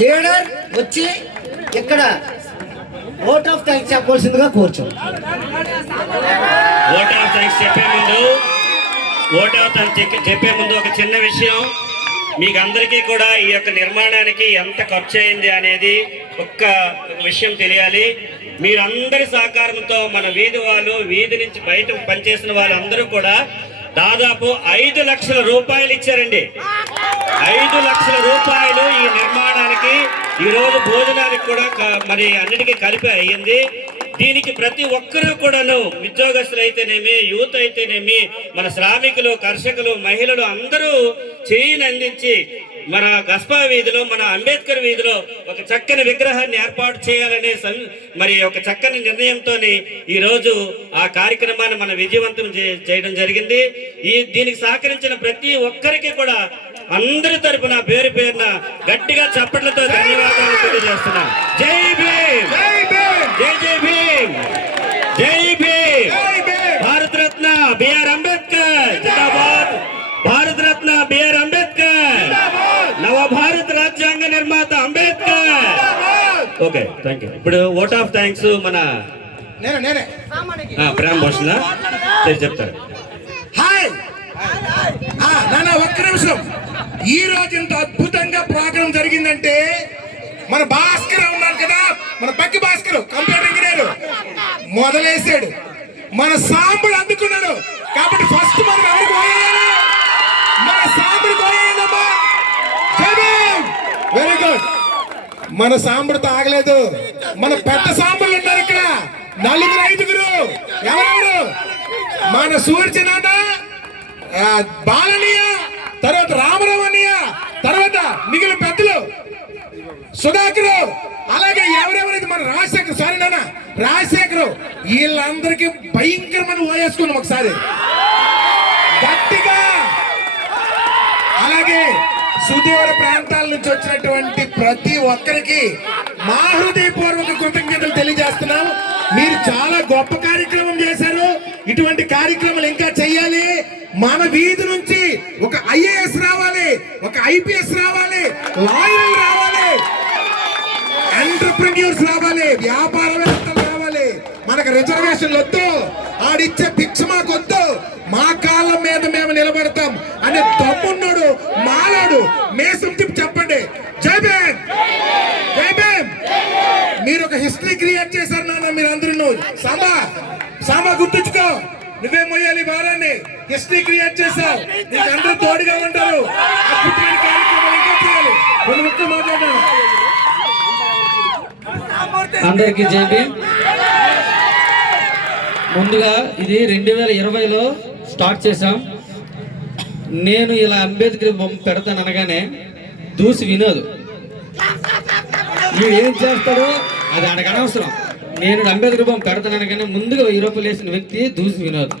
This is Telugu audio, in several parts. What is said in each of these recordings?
లీడర్ వచ్చి ఇక్కడ ఓట్ ఆఫ్ థ్యాంక్స్ చెప్పవలసిందిగా కోరుచు. ఓట్ ఆఫ్ థ్యాంక్స్ చెప్పే ముందు ఒక చిన్న విషయం, మీకు అందరికీ కూడా ఈ యొక్క నిర్మాణానికి ఎంత ఖర్చు అయింది అనేది ఒక్క విషయం తెలియాలి. మీరందరి సహకారంతో మన వీధి వాళ్ళు, వీధి నుంచి బయట పనిచేసిన వాళ్ళందరూ కూడా దాదాపు 5 లక్షల రూపాయలు ఇచ్చారండి. 5 లక్షల రూపాయలు ఈ నిర్మాణానికి, ఈరోజు భోజనానికి కూడా మరి అన్నిటికీ కలిపి అయ్యింది. దీనికి ప్రతి ఒక్కరూ కూడాను, ఉద్యోగస్తులు అయితేనేమి, యూత్ అయితేనేమి, మన శ్రామికులు, కర్షకులు, మహిళలు అందరూ చేయిని అందించి మన గస్పా వీధిలో, మన అంబేద్కర్ వీధిలో ఒక చక్కని విగ్రహాన్ని ఏర్పాటు చేయాలనే మరి ఒక చక్కని నిర్ణయంతో ఈరోజు ఆ కార్యక్రమాన్ని మనం విజయవంతం చేయడం జరిగింది. దీనికి సహకరించిన ప్రతి ఒక్కరికి కూడా అందరి తరపున పేరు పేరున గట్టిగా చప్పట్లతో ధన్యవాదాలు తెలియజేస్తున్నాం. జై భీమ్, జై జై భీమ్, జై భీమ్. భారత రత్న బిఆర్ అంబేద్కర్ జిందాబాద్, భారత రత్న బిఆర్ అంబేద్కర్, నవ భారత రాజ్యాంగ నిర్మాత అంబేద్కర్. Okay, thank you. ఇప్పుడు ఓట్ ఆఫ్ థ్యాంక్స్ మన ప్రేమ భూషణ చెప్తారు. హాయ్ నాన్న, ఒక్క నిమిషం. ఈ రోజు ఇంత అద్భుతంగా ప్రోగ్రాం జరిగిందంటే మన భాస్కర్ ఉన్నాడు కదా, మన పక్కి భాస్కర్ కంప్యూటర్ ఇంజనీర్ మొదలేసాడు, మన సాంబుడు అందుకున్నాడు. కాబట్టి ఫస్ట్ మనం ఎవరికి పోయాలి? మన సాంబుడు పోయాలమ్మా. Very good. మన సాంబుడు తాగలేదు, మన పెద్ద సాంబులు ఉన్నారు ఇక్కడ, 4-5. ఎవరెవరు? మన సూర్యనాథ, బాలనీయ, తర్వాత రామరావన్నయ్య, తర్వాత మిగిలిన పెద్దలు సుధాకరు, అలాగే ఎవరెవరైతే మన రాజశేఖర్, సారీ నాన్న రాజశేఖరు, వీళ్ళందరికీ భయంకరమైన ఓయేసుకున్నాం ఒకసారి గట్టిగా. అలాగే సుదూర ప్రాంతాల నుంచి వచ్చినటువంటి ప్రతి ఒక్కరికి మా హృదయపూర్వక కృతజ్ఞతలు తెలియజేస్తున్నాం. మీరు చాలా గొప్ప కార్యక్రమం చేశారు. ఇటువంటి కార్యక్రమాలు ఇంకా చెయ్యాలి. మన వీధి నుంచి ఒక ఐఏఎస్ రావాలి, ఒక ఐపీఎస్ రావాలి, లాయర్లు రావాలి, ఎంటర్ప్రెన్యూర్స్ రావాలి, వ్యాపారవేత్తలు రావాలి. మనకు రిజర్వేషన్లు వద్దు, ఆడిచ్చే పిచ్చ మాకు వద్దు, మా కాళ్ళ మీద మేము నిలబడతాం అనే తమ్మున్నాడు మాలాడు మేసం తిప్పి చెప్పండి. జై భీమ్, జై భీమ్. మీరు ఒక హిస్టరీ క్రియేట్ చేశారు నాన్న, మీరు అందరూ. సామా గుర్తుంచుకో, నువ్వే మొయ్యాలి భారాన్ని. హిస్టరీ క్రియేట్ చేశావు, నీకు అందరూ తోడుగా ఉంటారు. అద్భుతమైన కార్యక్రమాలు ఇంకా చేయాలి. కొన్ని ముఖ్య మాట్లాడాను. అందరికీ జై భీమ్. ముందుగా ఇది 2020లో స్టార్ట్ చేశాం. నేను ఇలా అంబేద్కర్ బొమ్మ పెడతాను అనగానే దూసి వినోదు, వీడు ఏం చేస్తాడో అది ఆయనకు అనవసరం. నేను అంబేద్కర్ బొమ్మ పెడతాను అనగానే ముందుగా 1000 రూపాయలు వేసిన వ్యక్తి దూసి వినోద్.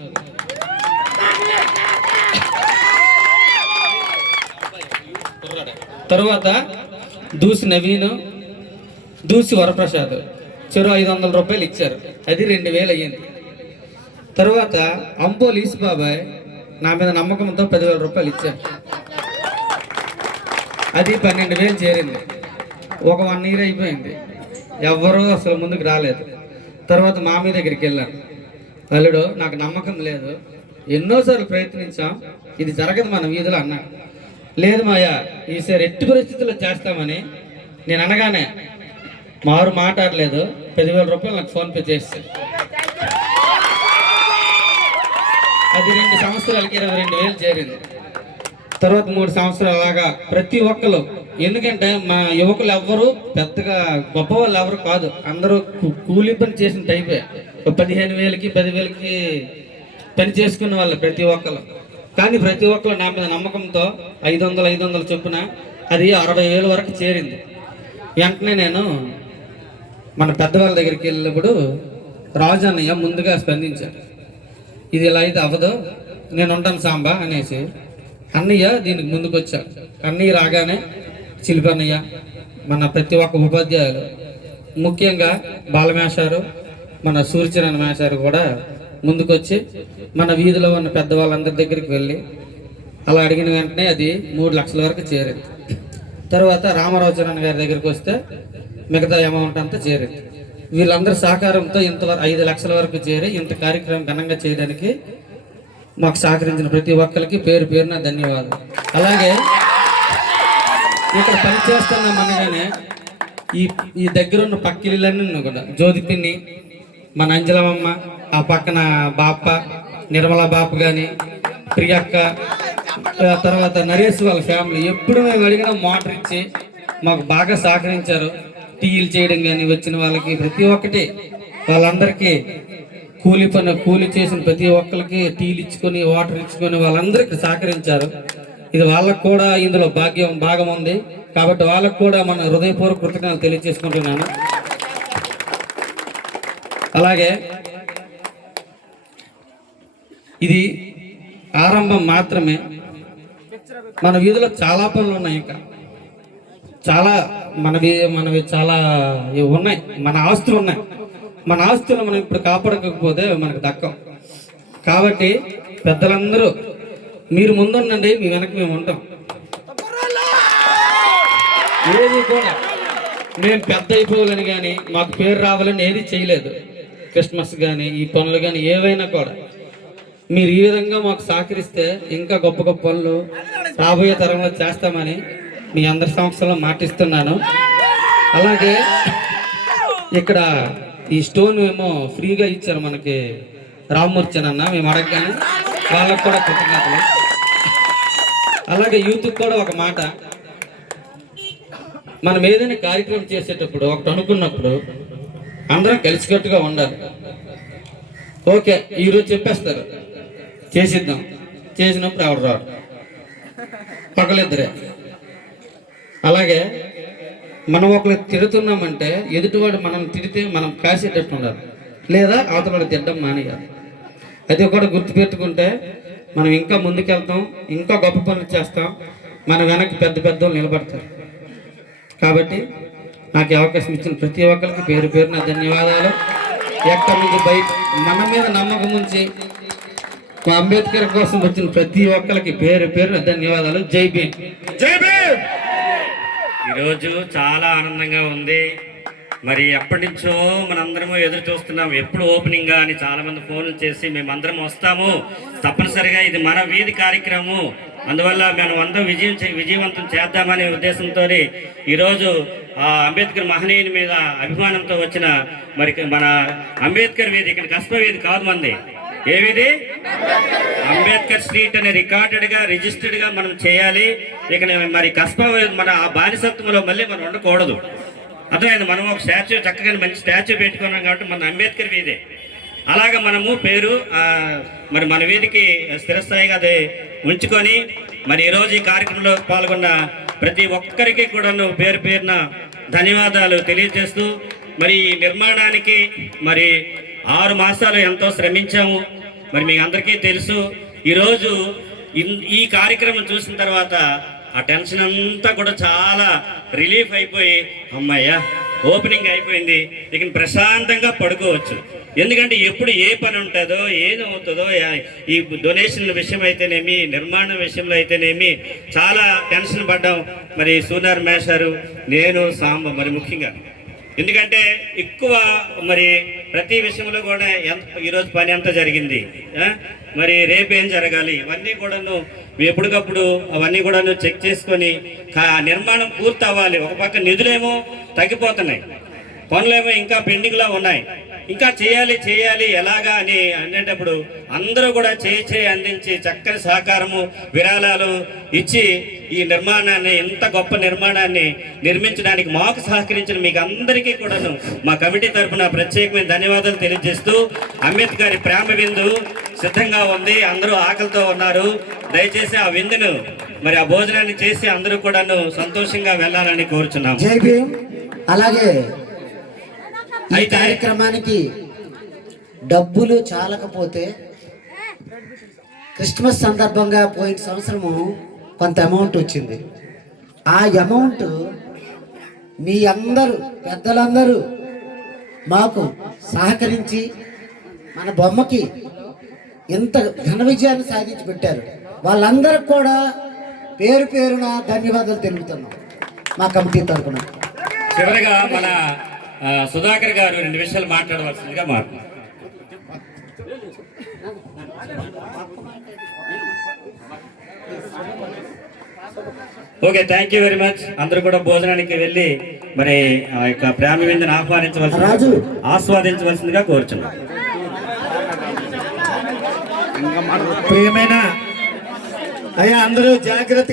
తర్వాత దూసి నవీన్, దూసి వరప్రసాద్ చెరో 500 రూపాయలు ఇచ్చారు. అది 2000 అయ్యింది. తర్వాత అంపోలి ఈసుబాబాయ్ నా మీద నమ్మకంతో 10,000 రూపాయలు ఇచ్చారు. అది 12,000 చేరింది. ఒక 1 ఇయర్ అయిపోయింది, ఎవ్వరూ అసలు ముందుకు రాలేదు. తర్వాత మామీ దగ్గరికి వెళ్ళాను. అల్లుడు నాకు నమ్మకం లేదు, ఎన్నోసార్లు ప్రయత్నించాం, ఇది జరగదు మన వీధిలో అన్నాడు. లేదు మాయా, ఈసారి ఎట్టి పరిస్థితుల్లో చేస్తామని నేను అనగానే మారు మాట్లాడలేదు. 10,000 రూపాయలు నాకు ఫోన్పే చేస్తాను. అది 2 సంవత్సరాలకి 22,000 చేరింది. తర్వాత 3 సంవత్సరాలు అలాగా ప్రతి ఒక్కరు, ఎందుకంటే మా యువకులు ఎవ్వరు పెద్దగా గొప్ప వాళ్ళు ఎవరు కాదు, అందరూ కూలీ పని చేసిన టైపే. 15,000కి 10,000కి పని చేసుకునే వాళ్ళు ప్రతి ఒక్కరు. కానీ ప్రతి ఒక్కరు నా మీద నమ్మకంతో 500 చొప్పున అది 60,000 వరకు చేరింది. వెంటనే నేను మన పెద్దవాళ్ళ దగ్గరికి వెళ్ళినప్పుడు రాజు అన్నయ్య ముందుగా స్పందించారు. ఇది ఇలా అయితే అవ్వదు, నేను ఉంటాను సాంబా అనేసి. అన్నయ్య దీనికి ముందుకు వచ్చారు. అన్నయ్య రాగానే చిలిపన్నయ్య, మన ప్రతి ఒక్క ఉపాధ్యాయులు, ముఖ్యంగా బాలమేషారు, మన సూర్యచరణ్ మేషారు కూడా ముందుకొచ్చి మన వీధిలో ఉన్న పెద్దవాళ్ళందరి దగ్గరికి వెళ్ళి అలా అడిగిన వెంటనే అది 3 లక్షల వరకు చేరింది. తర్వాత రామారావు చరణ్ గారి దగ్గరికి వస్తే మిగతా అమౌంట్ అంతా చేరింది. వీళ్ళందరి సహకారంతో ఇంతవరకు 5 లక్షల వరకు చేరి ఇంత కార్యక్రమం ఘనంగా చేయడానికి మాకు సహకరించిన ప్రతి ఒక్కరికి పేరు పేరున ధన్యవాదాలు. అలాగే ఇక్కడ పనిచేస్తున్నాం అనగానే ఈ దగ్గరున్న పక్కిళ్ళన్నీ కూడా జ్యోతిపిన్ని, మన అంజలమ్మ, ఆ పక్కన బాప, నిర్మల బాప కానీ, ప్రియక్క, తర్వాత నరేష్ వాళ్ళ ఫ్యామిలీ ఎప్పుడు మేము అడిగినా మోటార్ ఇచ్చి మాకు బాగా సహకరించారు. టీలు చేయడం కానీ వచ్చిన వాళ్ళకి ప్రతి ఒక్కటి వాళ్ళందరికీ కూలి చేసిన ప్రతి ఒక్కరికి టీలు ఇచ్చుకొని వాటర్ ఇచ్చుకొని వాళ్ళందరికీ సహకరించారు. ఇది వాళ్ళకు కూడా ఇందులో భాగం ఉంది కాబట్టి వాళ్ళకు కూడా మన హృదయపూర్వక కృతజ్ఞతలు తెలియజేసుకుంటున్నాను. అలాగే ఇది ఆరంభం మాత్రమే. మన వీధిలో చాలా పనులు ఉన్నాయి, ఇంకా చాలా మనవి చాలా ఉన్నాయి, మన ఆస్తులు ఉన్నాయి. మన ఆస్తులు మనం ఇప్పుడు కాపాడకపోతే మనకు దక్కం. కాబట్టి పెద్దలందరూ మీరు ముందుండండి, మీ వెనక మేము ఉంటాం. ఏది కూడా మేము పెద్ద అయిపోవాలని కానీ మాకు పేరు రావాలని ఏది చేయలేదు. క్రిస్మస్ కానీ ఈ పనులు కానీ ఏవైనా కూడా మీరు ఈ విధంగా మాకు సహకరిస్తే ఇంకా గొప్ప గొప్ప పనులు రాబోయే తరంలో చేస్తామని మీ అందరి సంస్థలో మాటిస్తున్నాను. అలాగే ఇక్కడ ఈ స్టోన్ ఏమో ఫ్రీగా ఇచ్చారు మనకి రామ్మూర్చనన్న, మేము అడగగానే వాళ్ళకు కూడా కృతజ్ఞతలు. అలాగే యూత్కి కూడా ఒక మాట, మనం ఏదైనా కార్యక్రమం చేసేటప్పుడు ఒకటి అనుకున్నప్పుడు అందరం కలిసికట్టుగా ఉండాలి. ఓకే ఈరోజు చెప్పేస్తారు చేసిద్దాం, చేసినప్పుడు ఎవరు రాడు, ఒకళ్ళిద్దరే. అలాగే మనం ఒకరు తిడుతున్నామంటే ఎదుటివాడు మనం తిడితే మనం కాసేటట్టు ఉండాలి, లేదా అవతలవాడు తిట్టడం మానేయాలి. అది కూడా గుర్తుపెట్టుకుంటే మనం ఇంకా ముందుకెళ్తాం, ఇంకా గొప్ప పనులు చేస్తాం, మన వెనక్కి పెద్ద పెద్దలు నిలబడతారు. కాబట్టి నాకు అవకాశం ఇచ్చిన ప్రతి ఒక్కరికి పేరు పేరున ధన్యవాదాలు. ఎక్కడి నుంచి బయట మన మీద నమ్మకం ఉంచి మా అంబేద్కర్ కోసం వచ్చిన ప్రతి ఒక్కరికి పేరు పేరున ధన్యవాదాలు. జై భీమ్. జై భీమ్. ఈరోజు చాలా ఆనందంగా ఉంది. మరి ఎప్పటి నుంచో మనందరము ఎదురు చూస్తున్నాం, ఎప్పుడు ఓపెనింగ్ అని చాలా మంది ఫోన్లు చేసి మేమందరం వస్తాము, తప్పనిసరిగా ఇది మన వీధి కార్యక్రమం, అందువల్ల మేము అందరం విజయవంతం చేద్దామనే ఉద్దేశంతో ఈరోజు అంబేద్కర్ మహనీయుని మీద అభిమానంతో వచ్చిన మరి మన అంబేద్కర్ వీధి, ఇక్కడ కస్బా వీధి కాదు మంది, ఏ వీధి? అంబేద్కర్ స్ట్రీట్ అనే రికార్డెడ్గా రిజిస్టర్డ్గా మనం చేయాలి. ఇక మరి కస్బా మన ఆ బానిసత్వంలో మళ్ళీ మనం ఉండకూడదు. అర్థమైంది? మనం ఒక స్టాచ్యూ చక్కగా మంచి స్టాచ్యూ పెట్టుకున్నాం కాబట్టి మన అంబేద్కర్ వీధి. అలాగ మనము పేరు మరి మన వీధికి స్థిరస్థాయిగా అది ఉంచుకొని మరి ఈరోజు ఈ కార్యక్రమంలో పాల్గొన్న ప్రతి ఒక్కరికి కూడా పేరు పేరున ధన్యవాదాలు తెలియజేస్తూ, మరి ఈ నిర్మాణానికి మరి 6 మాసాలు ఎంతో శ్రమించాము. మరి మీకు అందరికీ తెలుసు. ఈరోజు ఈ కార్యక్రమం చూసిన తర్వాత ఆ టెన్షన్ అంతా కూడా చాలా రిలీఫ్ అయిపోయి, అమ్మయ్య ఓపెనింగ్ అయిపోయింది, ఇక ప్రశాంతంగా పడుకోవచ్చు. ఎందుకంటే ఎప్పుడు ఏ పని ఉంటుందో ఏదవుతుందో, ఈ డొనేషన్ల విషయం అయితేనేమి, నిర్మాణం విషయంలో అయితేనేమి చాలా టెన్షన్ పడ్డాం. మరి సూనార్ మేషారు, నేను సాంబ మరి ముఖ్యంగా, ఎందుకంటే ఎక్కువ మరి ప్రతి విషయంలో కూడా ఈరోజు పని ఎంత జరిగింది, మరి రేపేం జరగాలి, ఇవన్నీ కూడాను ఎప్పటికప్పుడు అవన్నీ కూడాను చెక్ చేసుకొని నిర్మాణం పూర్తి అవ్వాలి. ఒక పక్క నిధులేమో తగ్గిపోతున్నాయి, పనులేమో ఇంకా పెండింగ్లో ఉన్నాయి, ఇంకా చేయాలి ఎలాగా అని అనేటప్పుడు అందరూ కూడా చేయి అందించి చక్కని సహకారము విరాళాలు ఇచ్చి ఈ నిర్మాణాన్ని, ఇంత గొప్ప నిర్మాణాన్ని నిర్మించడానికి మాకు సహకరించిన మీకు అందరికీ కూడాను మా కమిటీ తరఫున ప్రత్యేకమైన ధన్యవాదాలు తెలియజేస్తూ, అంబేద్కర్ ప్రేమ విందు సిద్ధంగా ఉంది, అందరూ ఆకలితో ఉన్నారు. దయచేసి ఆ విందును మరి ఆ భోజనాన్ని చేసి అందరూ కూడాను సంతోషంగా వెళ్ళాలని కోరుచున్నాం. జై భీమ్. అలాగే ఈ కార్యక్రమానికి డబ్బులు చాలకపోతే క్రిస్మస్ సందర్భంగా పోయిన సంవత్సరము కొంత అమౌంట్ వచ్చింది. ఆ అమౌంట్ మీ అందరూ పెద్దలందరూ మాకు సహకరించి మన బొమ్మకి ఎంత ఘన విజయాన్ని సాధించి పెట్టారు. వాళ్ళందరికి కూడా పేరు పేరున ధన్యవాదాలు తెలుపుతున్నాం. మా కమిటీ తరఫున. చివరిగా మన సుధాకర్ గారు 2 విషయాలు మాట్లాడవలసిందిగా మాట్లాడు. Okay, thank you very much. అందరూ కూడా భోజనానికి వెళ్ళి మరి ఆ యొక్క ప్రేమ విందును ఆస్వాదించవలసిందిగా కోరుచున్నాం. ప్రియమైన అయ్యా అందరూ జాగ్రత్త.